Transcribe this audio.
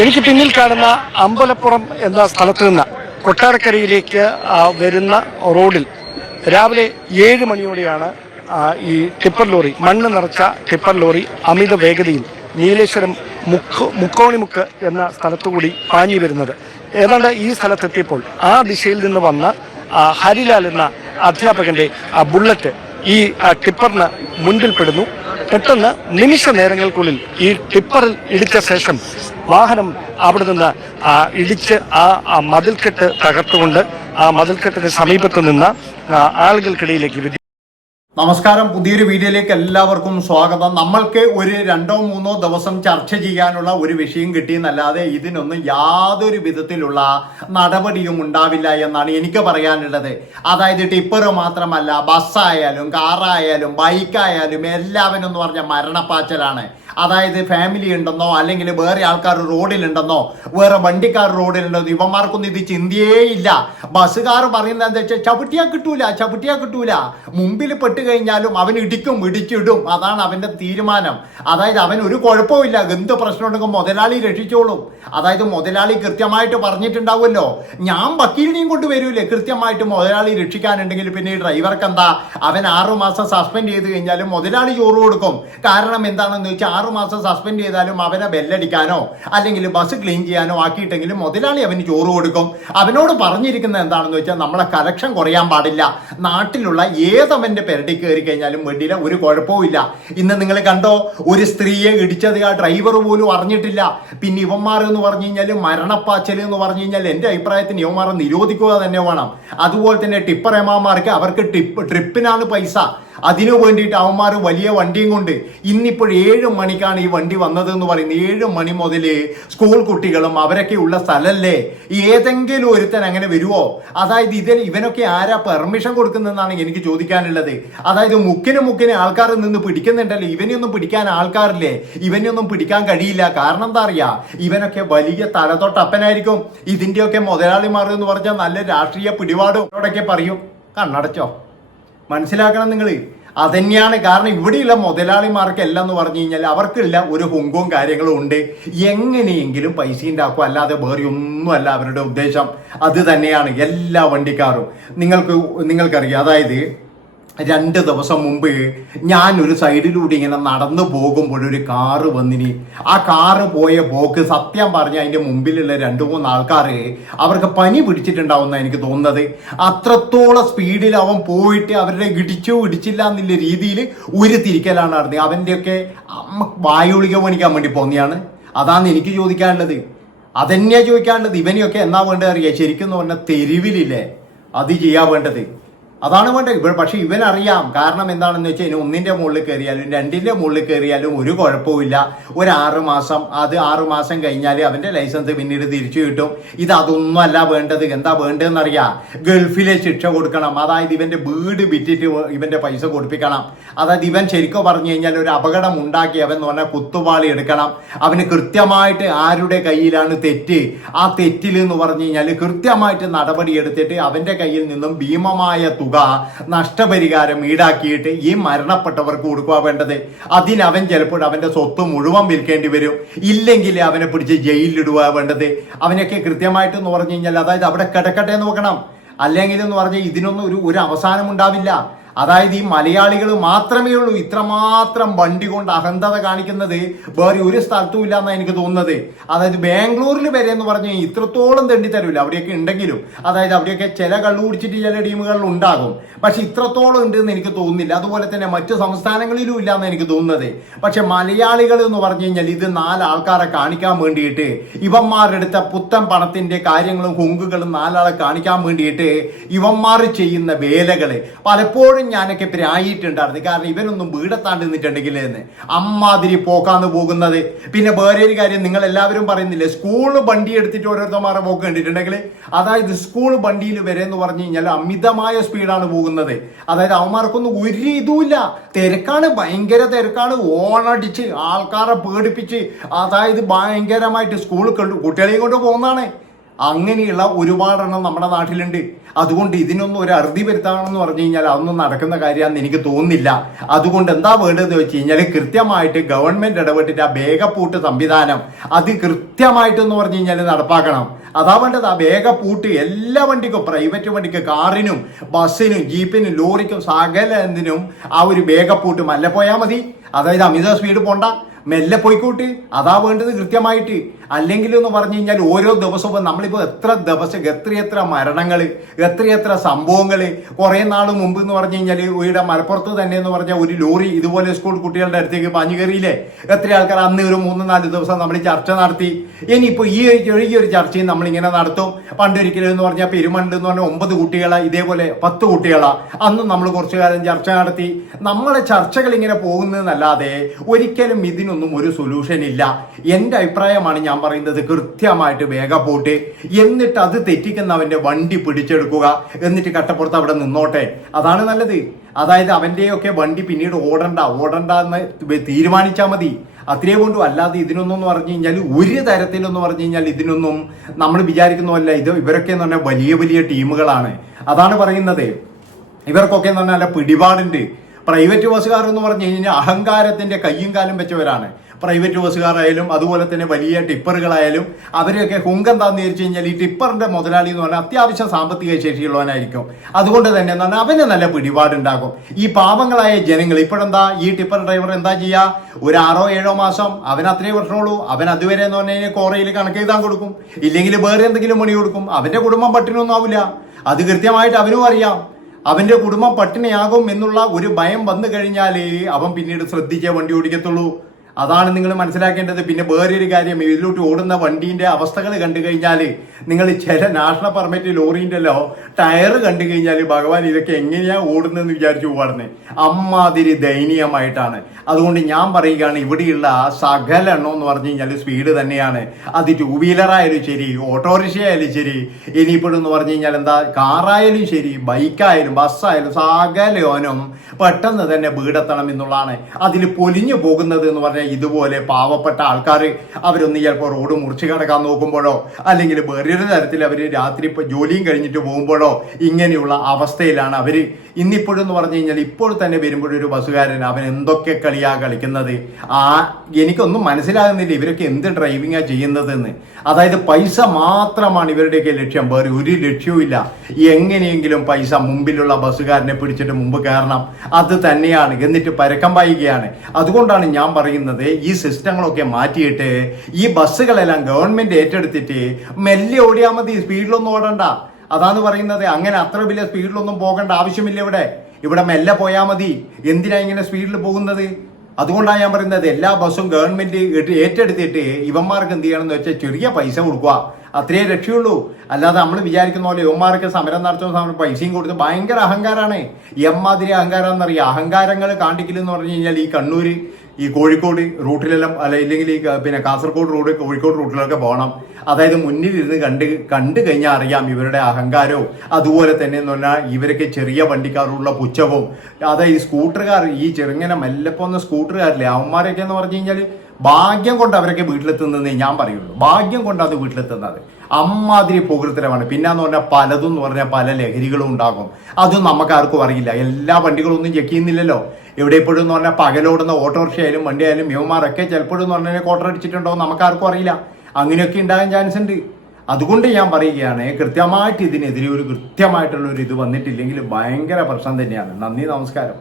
എനിക്ക് പിന്നിൽ കാണുന്ന അമ്പലപ്പുറം എന്ന സ്ഥലത്ത് നിന്ന് കൊട്ടാരക്കരയിലേക്ക് വരുന്ന റോഡിൽ രാവിലെ 7 മണിയോടെയാണ് ഈ ടിപ്പർ ലോറി, മണ്ണ് നിറച്ച ടിപ്പർ ലോറി അമിത വേഗതയിൽ നീലേശ്വരം മുക്കോണിമുക്ക് എന്ന സ്ഥലത്തുകൂടി പാഞ്ഞു വരുന്നത്. ഏതാണ്ട് ഈ സ്ഥലത്തെത്തിയപ്പോൾ ആ ദിശയിൽ നിന്ന് വന്ന ഹരിലാൽ എന്ന അധ്യാപകന്റെ ബുള്ളറ്റ് ഈ ടിപ്പറിന് മുൻപിൽപ്പെടുന്നു. പെട്ടെന്ന് നിമിഷ നേരങ്ങൾക്കുള്ളിൽ ഈ ടിപ്പറിൽ ഇടിച്ച ശേഷം വാഹനം അവിടെ നിന്ന് ഇടിച്ച് ആ മതിൽക്കെട്ട് തകർത്തുകൊണ്ട് ആ മതിൽക്കെട്ടിന് സമീപത്ത് നിന്ന് ആളുകൾക്കിടയിലേക്ക്. നമസ്കാരം, പുതിയൊരു വീഡിയോയിലേക്ക് എല്ലാവർക്കും സ്വാഗതം. നമ്മൾക്ക് ഒരു 2-3 ദിവസം ചർച്ച ചെയ്യാനുള്ള ഒരു വിഷയം കിട്ടിയെന്നല്ലാതെ ഇതിനൊന്നും യാതൊരു വിധത്തിലുള്ള നടപടിയും ഉണ്ടാവില്ല എന്നാണ് എനിക്ക് പറയാനുള്ളത്. അതായത് ടിപ്പർ മാത്രമല്ല, ബസ്സായാലും കാറായാലും ബൈക്കായാലും എല്ലാവരും എന്ന് പറഞ്ഞ മരണപ്പാച്ചലാണ്. അതായത് ഫാമിലി ഉണ്ടെന്നോ അല്ലെങ്കിൽ വേറെ ആൾക്കാർ റോഡിലുണ്ടെന്നോ വേറെ വണ്ടിക്കാർ റോഡിലുണ്ടെന്നോ ഇവന്മാർക്കൊന്നും ഇത് ചിന്തയേ ഇല്ല. ബസ്സുകാർ പറയുന്നത് എന്താ വെച്ചാൽ ചവിട്ടിയാ കിട്ടൂല. മുമ്പിൽ പെട്ട് കഴിഞ്ഞാലും അവൻ ഇടിച്ചിടും. അതാണ് അവന്റെ തീരുമാനം. അതായത് അവൻ ഒരു കുഴപ്പമില്ല, എന്ത് പ്രശ്നം ഉണ്ടെങ്കിൽ മുതലാളി രക്ഷിച്ചോളും. അതായത് മുതലാളി കൃത്യമായിട്ട് പറഞ്ഞിട്ടുണ്ടാവുമല്ലോ, ഞാൻ വക്കീലിനെയും കൊണ്ട് വരൂലേ കൃത്യമായിട്ട് മുതലാളി രക്ഷിക്കാനുണ്ടെങ്കിൽ. പിന്നെ ഈ ഡ്രൈവർക്ക് എന്താ, അവൻ 6 മാസം സസ്പെൻഡ് ചെയ്ത് കഴിഞ്ഞാലും മുതലാളി ചോറ് കൊടുക്കും. കാരണം എന്താണെന്ന് വെച്ചാൽ 6 മാസം സസ്പെൻഡ് ചെയ്താലും അവനെ ബെല്ലടിക്കാനോ അല്ലെങ്കിൽ ബസ് ക്ലീൻ ചെയ്യാനോ ആക്കിയിട്ടെങ്കിലും മുതലാളി അവന് ചോറ് കൊടുക്കും. അവനോട് പറഞ്ഞിരിക്കുന്നത് എന്താണെന്ന് വെച്ചാൽ നമ്മളെ കലക്ഷൻ കുറയാൻ പാടില്ല, നാട്ടിലുള്ള ഏതവന്റെ പെരടി കയറി കഴിഞ്ഞാലും വേണ്ടിയില്ല, ഒരു കുഴപ്പവും ഇല്ല. ഇന്ന് നിങ്ങൾ കണ്ടോ, ഒരു സ്ത്രീയെ ഇടിച്ചത് ആ ഡ്രൈവർ പോലും അറിഞ്ഞിട്ടില്ല. പിന്നെ ഇവന്മാർ എന്ന് പറഞ്ഞു കഴിഞ്ഞാൽ മരണപ്പാച്ചൽ എന്ന് പറഞ്ഞു കഴിഞ്ഞാൽ എൻ്റെ അഭിപ്രായത്തിന് ഇവന്മാരെ നിരോധിക്കുക തന്നെ വേണം. അതുപോലെ തന്നെ ടിപ്പർ എമാമാർക്ക് അവർക്ക് ട്രിപ്പിനാണ് പൈസ, അതിനു വേണ്ടിയിട്ട് അവന്മാർ വലിയ വണ്ടിയും കൊണ്ട് ഇന്നിപ്പോൾ 7 മണിക്കാണ് ഈ വണ്ടി വന്നതെന്ന് പറയുന്നത്. 7 മണി മുതൽ സ്കൂൾ കുട്ടികളും അവരൊക്കെ ഉള്ള സ്ഥലല്ലേ, ഏതെങ്കിലും ഒരുത്തൻ അങ്ങനെ വരുമോ? അതായത് ഇവനൊക്കെ ആരാ പെർമിഷൻ കൊടുക്കുന്നതെന്നാണ് എനിക്ക് ചോദിക്കാനുള്ളത്. അതായത് മുക്കിന് ആൾക്കാർ നിന്ന് പിടിക്കുന്നുണ്ടല്ലോ, ഇവനെയൊന്നും പിടിക്കാൻ ആൾക്കാരില്ലേ, ഇവനെയൊന്നും പിടിക്കാൻ കഴിയില്ല. കാരണം എന്താ അറിയാ, ഇവനൊക്കെ വലിയ തലതൊട്ടപ്പനായിരിക്കും. ഇതിന്റെയൊക്കെ മുതലാളിമാർ എന്ന് പറഞ്ഞാൽ നല്ല രാഷ്ട്രീയ പിടിപാടും അവരോടൊക്കെ പറയും. കണ്ണടച്ചോ, മനസ്സിലാക്കണം നിങ്ങൾ. അതന്നെയാണ് കാരണം. ഇവിടെയുള്ള മുതലാളിമാർക്ക് എല്ലാം എന്ന് പറഞ്ഞു കഴിഞ്ഞാൽ അവർക്കുള്ള ഒരു ഹുങ്കവും കാര്യങ്ങളും ഉണ്ട്, എങ്ങനെയെങ്കിലും പൈസ ഉണ്ടാക്കും, അല്ലാതെ വേറെ ഒന്നുമല്ല അവരുടെ ഉദ്ദേശം. അത് തന്നെയാണ് എല്ലാ വണ്ടിക്കാരും. നിങ്ങൾക്കറിയാം, അതായത് 2 ദിവസം മുമ്പ് ഞാൻ ഒരു സൈഡിലൂടെ ഇങ്ങനെ നടന്നു പോകുമ്പോൾ ഒരു കാറ് വന്നിനി. ആ കാറ് പോയ പോക്ക് സത്യം പറഞ്ഞ അതിന്റെ മുമ്പിലുള്ള 2-3 ആൾക്കാർ അവർക്ക് പനി പിടിച്ചിട്ടുണ്ടാവുന്ന എനിക്ക് തോന്നുന്നത്. അത്രത്തോളം സ്പീഡിൽ അവൻ പോയിട്ട് അവരുടെ ഇടിച്ചില്ല എന്നുള്ള രീതിയിൽ തിരിക്കലാണ് നടന്നത്. അവൻ്റെയൊക്കെ വായുളിക പണിക്കാൻ വേണ്ടി പോന്നെയാണ്. അതാണ് എനിക്ക് ചോദിക്കാനുള്ളത്. അതന്നെയാ ചോദിക്കാനുള്ളത്. ഇവനെയൊക്കെ എന്നാ വേണ്ടത് അറിയാം, ശരിക്കും പറഞ്ഞാൽ തെരുവിലില്ലേ അത് ചെയ്യാൻ വേണ്ടത്, അതാണ് വേണ്ടത്. പക്ഷെ ഇവനറിയാം. കാരണം എന്താണെന്ന് വെച്ചാൽ ഇനി 1ന്റെ മുകളിൽ കയറിയാലും 2ന്റെ മുകളിൽ കയറിയാലും ഒരു കുഴപ്പമില്ല. ഒരു 6 മാസം, അത് 6 മാസം കഴിഞ്ഞാൽ അവന്റെ ലൈസൻസ് പിന്നീട് തിരിച്ചു കിട്ടും. അതൊന്നും അല്ല വേണ്ടത്. എന്താ വേണ്ടതെന്നറിയാം, ഗൾഫിലെ ശിക്ഷ കൊടുക്കണം. അതായത് ഇവന്റെ വീട് വിറ്റിട്ട് ഇവന്റെ പൈസ കൊടുപ്പിക്കണം. അതായത് ഇവൻ ശരിക്കും പറഞ്ഞു കഴിഞ്ഞാൽ ഒരു അപകടം ഉണ്ടാക്കി അവൻ എന്ന് പറഞ്ഞാൽ കുത്തുപാളി എടുക്കണം. അവന് കൃത്യമായിട്ട് ആരുടെ കയ്യിലാണ് തെറ്റ്, ആ തെറ്റിൽ എന്ന് പറഞ്ഞു കഴിഞ്ഞാൽ കൃത്യമായിട്ട് നടപടി എടുത്തിട്ട് അവന്റെ കയ്യിൽ നിന്നും ഭീമമായ നഷ്ടപരിഹാരം ഈടാക്കിയിട്ട് ഈ മരണപ്പെട്ടവർക്ക് കൊടുക്കുക വേണ്ടത്. അതിനവൻ ചിലപ്പോൾ അവന്റെ സ്വത്ത് മുഴുവൻ വിൽക്കേണ്ടി വരും, ഇല്ലെങ്കിൽ അവനെ പിടിച്ച് ജയിലിലിടുക വേണ്ടത്. അവനൊക്കെ കൃത്യമായിട്ട് എന്ന് പറഞ്ഞു കഴിഞ്ഞാൽ അതായത് അവിടെ കിടക്കട്ടെ എന്ന് നോക്കണം. അല്ലെങ്കിൽ എന്ന് പറഞ്ഞാൽ ഇതിനൊന്നും ഒരു അവസാനം ഉണ്ടാവില്ല. അതായത് ഈ മലയാളികൾ മാത്രമേ ഉള്ളൂ ഇത്രമാത്രം വണ്ടി കൊണ്ട് അഹന്തത കാണിക്കുന്നത്, വേറെ ഒരു സ്ഥലത്തും ഇല്ല എന്നാണ് എനിക്ക് തോന്നുന്നത്. അതായത് ബാംഗ്ലൂരിൽ വരെ എന്ന് പറഞ്ഞാൽ ഇത്രത്തോളം തെണ്ടി തരൂല. അവിടെയൊക്കെ ഉണ്ടെങ്കിലും അതായത് അവിടെയൊക്കെ ചില കള്ളു കുടിച്ചിട്ട് ചില ടീമുകളിൽ ഉണ്ടാകും, പക്ഷെ ഇത്രത്തോളം ഉണ്ട് എന്ന് എനിക്ക് തോന്നുന്നില്ല. അതുപോലെ തന്നെ മറ്റു സംസ്ഥാനങ്ങളിലും ഇല്ല എന്ന് എനിക്ക് തോന്നുന്നത്. പക്ഷെ മലയാളികൾ എന്ന് പറഞ്ഞു കഴിഞ്ഞാൽ ഇത് 4 ആൾക്കാരെ കാണിക്കാൻ വേണ്ടിയിട്ട്, ഇവന്മാരെടുത്ത പുത്തൻ പണത്തിന്റെ കാര്യങ്ങളും ഹുങ്കുകളും 4 ആളെ കാണിക്കാൻ വേണ്ടിയിട്ട് ഇവന്മാർ ചെയ്യുന്ന വേലകള് പലപ്പോഴും ഞാനൊക്കെ പ്രായിട്ടുണ്ടായിരുന്നു. കാരണം ഇവനൊന്നും വീടത്താണ്ട് നിന്നിട്ടുണ്ടെങ്കിൽ എന്ന് അമ്മാതിരി പോക്കാന്ന് പോകുന്നത്. പിന്നെ വേറെ ഒരു കാര്യം നിങ്ങൾ എല്ലാവരും പറയുന്നില്ലേ, സ്കൂൾ വണ്ടി എടുത്തിട്ട് ഓരോരുത്തന്മാരെ പോക്ക് കണ്ടിട്ടുണ്ടെങ്കിൽ, അതായത് സ്കൂൾ വണ്ടിയിൽ വരെ എന്ന് പറഞ്ഞു കഴിഞ്ഞാൽ അമിതമായ സ്പീഡാണ് പോകുന്നത്. അതായത് അവന്മാർക്കൊന്നും ഒരു ഇതുമില്ല, തിരക്കാണ്, ഭയങ്കര തിരക്കാണ്, ഓണടിച്ച് ആൾക്കാരെ പേടിപ്പിച്ച്, അതായത് ഭയങ്കരമായിട്ട് സ്കൂൾ കുട്ടികളെയും കൊണ്ട് പോകുന്നതാണ്. അങ്ങനെയുള്ള ഒരുപാടെണ്ണം നമ്മുടെ നാട്ടിലുണ്ട്. അതുകൊണ്ട് ഇതിനൊന്നും ഒരു അറുതി വരുത്താണെന്ന് പറഞ്ഞു കഴിഞ്ഞാൽ അതൊന്നും നടക്കുന്ന കാര്യമാണെന്ന് എനിക്ക് തോന്നുന്നില്ല. അതുകൊണ്ട് എന്താ വേണ്ടതെന്ന് വെച്ച് കഴിഞ്ഞാൽ കൃത്യമായിട്ട് ഗവൺമെന്റ് ഇടപെട്ടിട്ട് ആ വേഗപ്പൂട്ട് സംവിധാനം അത് കൃത്യമായിട്ടെന്ന് പറഞ്ഞു കഴിഞ്ഞാൽ നടപ്പാക്കണം. അതാ വേണ്ടത്. ആ വേഗപ്പൂട്ട് എല്ലാ വണ്ടിക്കും, പ്രൈവറ്റ് വണ്ടിക്ക്, കാറിനും, ബസ്സിനും, ജീപ്പിനും, ലോറിക്കും, സകല എന്തിനും ആ ഒരു വേഗപ്പൂട്ട് മെല്ലെ പോയാൽ മതി. അതായത് അമിത സ്പീഡ് പോണ്ട, മെല്ലെ പോയിക്കോട്ട്. അതാ വേണ്ടത് കൃത്യമായിട്ട്. അല്ലെങ്കിൽ എന്ന് പറഞ്ഞു കഴിഞ്ഞാൽ ഓരോ ദിവസവും നമ്മളിപ്പോൾ എത്രയെത്ര മരണങ്ങൾ, എത്രയെത്ര സംഭവങ്ങൾ. കുറേ നാൾ മുമ്പ് എന്ന് പറഞ്ഞു കഴിഞ്ഞാൽ ഇവിടെ മലപ്പുറത്ത് തന്നെ എന്ന് പറഞ്ഞാൽ ഒരു ലോറി ഇതുപോലെ സ്കൂൾ കുട്ടികളുടെ അടുത്തേക്ക് പാഞ്ഞു കയറിയില്ലേ? എത്ര ആൾക്കാർ അന്ന് ഒരു 3-4 ദിവസം നമ്മൾ ചർച്ച നടത്തി. ഇനിയിപ്പോൾ ഈ ഒരു ചർച്ചയും നമ്മളിങ്ങനെ നടത്തും. പണ്ടൊരിക്കലും എന്ന് പറഞ്ഞാൽ പെരുമണ്ട് എന്ന് പറഞ്ഞാൽ 9 കുട്ടികളാ, ഇതേപോലെ 10 കുട്ടികളാ. അന്നും നമ്മൾ കുറച്ചു കാലം ചർച്ച നടത്തി. നമ്മളെ ചർച്ചകൾ ഇങ്ങനെ പോകുന്നതെന്നല്ലാതെ ഒരിക്കലും ഇതിനൊന്നും ഒരു സൊല്യൂഷൻ ഇല്ല. എൻ്റെ അഭിപ്രായമാണ് ഞാൻ പറയുന്നത്. കൃത്യമായിട്ട് വേഗപ്പൂട്ട്, എന്നിട്ട് അത് തെറ്റിക്കുന്നവന്റെ വണ്ടി പിടിച്ചെടുക്കുക, എന്നിട്ട് കട്ടപ്പുറത്ത് അവിടെ നിന്നോട്ടെ. അതാണ് നല്ലത്. അതായത് അവന്റെയൊക്കെ വണ്ടി പിന്നീട് ഓടണ്ട എന്ന് തീരുമാനിച്ചാൽ മതി. അത്രേ കൊണ്ടും. അല്ലാതെ ഇതിനൊന്നും പറഞ്ഞു കഴിഞ്ഞാൽ ഒരു തരത്തിലെന്ന് പറഞ്ഞു കഴിഞ്ഞാൽ ഇതിനൊന്നും നമ്മൾ വിചാരിക്കുന്നതല്ല. ഇവരൊക്കെ എന്ന് പറഞ്ഞാൽ വലിയ വലിയ ടീമുകളാണ്. അതാണ് പറയുന്നത്. ഇവർക്കൊക്കെ എന്ന് പറഞ്ഞാൽ പിടിപാടുണ്ട്. പ്രൈവറ്റ് ബസ്സുകാർ എന്ന് പറഞ്ഞു കഴിഞ്ഞാൽ അഹങ്കാരത്തിന്റെ കയ്യും കാലും വെച്ചവരാണ്. പ്രൈവറ്റ് ബസ്സുകാരായാലും അതുപോലെ തന്നെ വലിയ ടിപ്പറുകളായാലും അവരെയൊക്കെ ഹുങ്കെന്താന്ന് ചോദിച്ചു കഴിഞ്ഞാൽ ഈ ടിപ്പറിന്റെ മുതലാളി എന്ന് പറഞ്ഞാൽ അത്യാവശ്യം സാമ്പത്തിക ശേഷിയുള്ളവനായിരിക്കും. അതുകൊണ്ട് തന്നെ എന്ന് പറഞ്ഞാൽ അവന് നല്ല പിടിപാടുണ്ടാകും. ഈ പാവങ്ങളായ ജനങ്ങൾ ഇപ്പോഴെന്താ ഈ ടിപ്പർ ഡ്രൈവർ എന്താ ചെയ്യുക? ഒരു 6-7 മാസം അവൻ അത്രേ വർഷമുള്ളൂ. അവൻ അതുവരെ എന്ന് പറഞ്ഞു കഴിഞ്ഞാൽ കോറയിൽ കണക്ക് എഴുതാൻ കൊടുക്കും, ഇല്ലെങ്കിൽ വേറെ എന്തെങ്കിലും പണി കൊടുക്കും. അവന്റെ കുടുംബം പട്ടിണിയൊന്നും ആവില്ല. അത് കൃത്യമായിട്ട് അവനും അറിയാം. അവന്റെ കുടുംബം പട്ടിണിയാകും എന്നുള്ള ഒരു ഭയം വന്നു കഴിഞ്ഞാൽ അവൻ പിന്നീട് ശ്രദ്ധിച്ചേ വണ്ടി ഓടിക്കത്തുള്ളൂ. അതാണ് നിങ്ങൾ മനസ്സിലാക്കേണ്ടത്. പിന്നെ വേറൊരു കാര്യം, ഇതിലോട്ട് ഓടുന്ന വണ്ടീന്റെ അവസ്ഥകൾ കണ്ടു കഴിഞ്ഞാൽ നിങ്ങൾ ചില നാഷണൽ പെർമിറ്റ് ലോറിന്റെ ടയർ കണ്ടു കഴിഞ്ഞാൽ ഭഗവാൻ ഇതൊക്കെ എങ്ങനെയാ ഓടുന്നതെന്ന് വിചാരിച്ചു പോവാടുന്നേ. അമ്മാതിരി ദയനീയമായിട്ടാണ്. അതുകൊണ്ട് ഞാൻ പറയുകയാണ്, ഇവിടെയുള്ള സകല എണ്ണം എന്ന് പറഞ്ഞു കഴിഞ്ഞാൽ സ്പീഡ് തന്നെയാണ്. അത് 2 വീലറായാലും ശരി, ഓട്ടോറിക്ഷ ആയാലും ശരി, ഇനിയിപ്പോഴെന്ന് പറഞ്ഞു കഴിഞ്ഞാൽ എന്താ കാറായാലും ശരി, ബൈക്കായാലും ബസ്സായാലും സകലോനും പെട്ടെന്ന് തന്നെ വീടെത്തണം എന്നുള്ളതാണ്. അതിൽ പൊലിഞ്ഞു പോകുന്നത് എന്ന് പറഞ്ഞാൽ ഇതുപോലെ പാവപ്പെട്ട ആൾക്കാർ അവരൊന്ന് ചിലപ്പോൾ റോഡ് മുറിച്ച് കിടക്കാൻ നോക്കുമ്പോഴോ അല്ലെങ്കിൽ വേറൊരു തരത്തിൽ അവർ രാത്രി ഇപ്പോൾ ജോലിയും കഴിഞ്ഞിട്ട് പോകുമ്പോഴോ ഇങ്ങനെയുള്ള അവസ്ഥയിലാണ് അവർ. ഇന്നിപ്പോഴെന്ന് പറഞ്ഞു കഴിഞ്ഞാൽ ഇപ്പോൾ തന്നെ വരുമ്പോഴൊരു ബസ്സുകാരൻ അവൻ എന്തൊക്കെ കളിയാ കളിക്കുന്നത്. എനിക്കൊന്നും മനസ്സിലാകുന്നില്ല ഇവരൊക്കെ എന്ത് ഡ്രൈവിങ്ങാ ചെയ്യുന്നതെന്ന്. അതായത് പൈസ മാത്രമാണ് ഇവരുടെയൊക്കെ ലക്ഷ്യം, വേറെ ഒരു ലക്ഷ്യവും ഇല്ല. എങ്ങനെയെങ്കിലും പൈസ മുമ്പിലുള്ള ബസ്സുകാരനെ പിടിച്ചിട്ട് മുമ്പ് കയറണം, അത് തന്നെയാണ്. എന്നിട്ട് പരക്കം പായുകയാണ്. അതുകൊണ്ടാണ് ഞാൻ പറയുന്നത് ഈ സിസ്റ്റങ്ങളൊക്കെ മാറ്റിയിട്ട് ഈ ബസ്സുകളെല്ലാം ഗവൺമെന്റ് ഏറ്റെടുത്തിട്ട് മെല്ലെ ഓടിയാൽ മതി, സ്പീഡിലൊന്നും ഓടണ്ട. അതാണ് പറയുന്നത്. അങ്ങനെ അത്ര വലിയ സ്പീഡിലൊന്നും പോകേണ്ട ആവശ്യമില്ല. ഇവിടെ മെല്ലെ പോയാൽ മതി. എന്തിനാ ഇങ്ങനെ സ്പീഡിൽ പോകുന്നത്? അതുകൊണ്ടാണ് ഞാൻ പറയുന്നത് എല്ലാ ബസ്സും ഗവൺമെന്റ് ഏറ്റെടുത്തിട്ട് ഇവന്മാർക്ക് എന്ത് ചെയ്യണമെന്ന് വെച്ചാൽ ചെറിയ പൈസ കൊടുക്കുക, അത്രേ രക്ഷയുള്ളൂ. അല്ലാതെ നമ്മൾ വിചാരിക്കുന്ന പോലെ യുവമാർക്ക് സമരം നടത്തുന്ന സമയം പൈസയും കൊടുത്ത് ഭയങ്കര അഹങ്കാരമാണ്. എമ്മാതിരി അഹങ്കാരം എന്നറിയാം. അഹങ്കാരങ്ങൾ കാണിക്കില്ലെന്ന് പറഞ്ഞു കഴിഞ്ഞാൽ ഈ കണ്ണൂർ, ഈ കോഴിക്കോട് റൂട്ടിലെല്ലാം ഇല്ലെങ്കിൽ ഈ പിന്നെ കാസർഗോഡ് റൂട്ട്, കോഴിക്കോട് റൂട്ടിലൊക്കെ പോകണം. അതായത് മുന്നിലിരുന്ന് കണ്ടു കഴിഞ്ഞാൽ അറിയാം ഇവരുടെ അഹങ്കാരവും. അതുപോലെ തന്നെ എന്ന് പറഞ്ഞാൽ ഇവരൊക്കെ ചെറിയ വണ്ടിക്കാരുള്ള പുച്ഛവും. അതായത് ഈ സ്കൂട്ടറുകാർ, ഈ ചെറുങ്ങനെ മെല്ലെ പോകുന്ന സ്കൂട്ടറുകാരില്ലേ, അവന്മാരൊക്കെ എന്ന് പറഞ്ഞു കഴിഞ്ഞാൽ ഭാഗ്യം കൊണ്ട് അവരൊക്കെ വീട്ടിലെത്തുന്നതെന്നേ ഞാൻ പറയുള്ളൂ. ഭാഗ്യം കൊണ്ടാണ് വീട്ടിലെത്തുന്നത്. അമ്മാതിരി പുകൃത്തരമാണ്. പിന്നെന്ന് പറഞ്ഞാൽ പലതും എന്ന് പറഞ്ഞാൽ പല ലഹരികളും ഉണ്ടാകും. അതും നമുക്ക് ആർക്കും അറിയില്ല. എല്ലാ വണ്ടികളൊന്നും ചെക്ക് ചെയ്യുന്നില്ലല്ലോ. എവിടെ എപ്പോഴും എന്ന് പറഞ്ഞാൽ പകലോടുന്ന ഓട്ടോറിക്ഷ ആയാലും വണ്ടി ആയാലും യുവമാരൊക്കെ ചിലപ്പോഴും എന്ന് പറഞ്ഞാൽ കോട്ടറടിച്ചിട്ടുണ്ടോ നമുക്കാർക്കും അറിയില്ല. അങ്ങനെയൊക്കെ ഉണ്ടാകാൻ ചാൻസ് ഉണ്ട്. അതുകൊണ്ട് ഞാൻ പറയുകയാണ്, കൃത്യമായിട്ട് ഇതിനെതിരെ ഒരു കൃത്യമായിട്ടുള്ള ഒരു ഇത് വന്നിട്ടില്ലെങ്കിൽ ഭയങ്കര പ്രശ്നം തന്നെയാണ്. നന്ദി, നമസ്കാരം.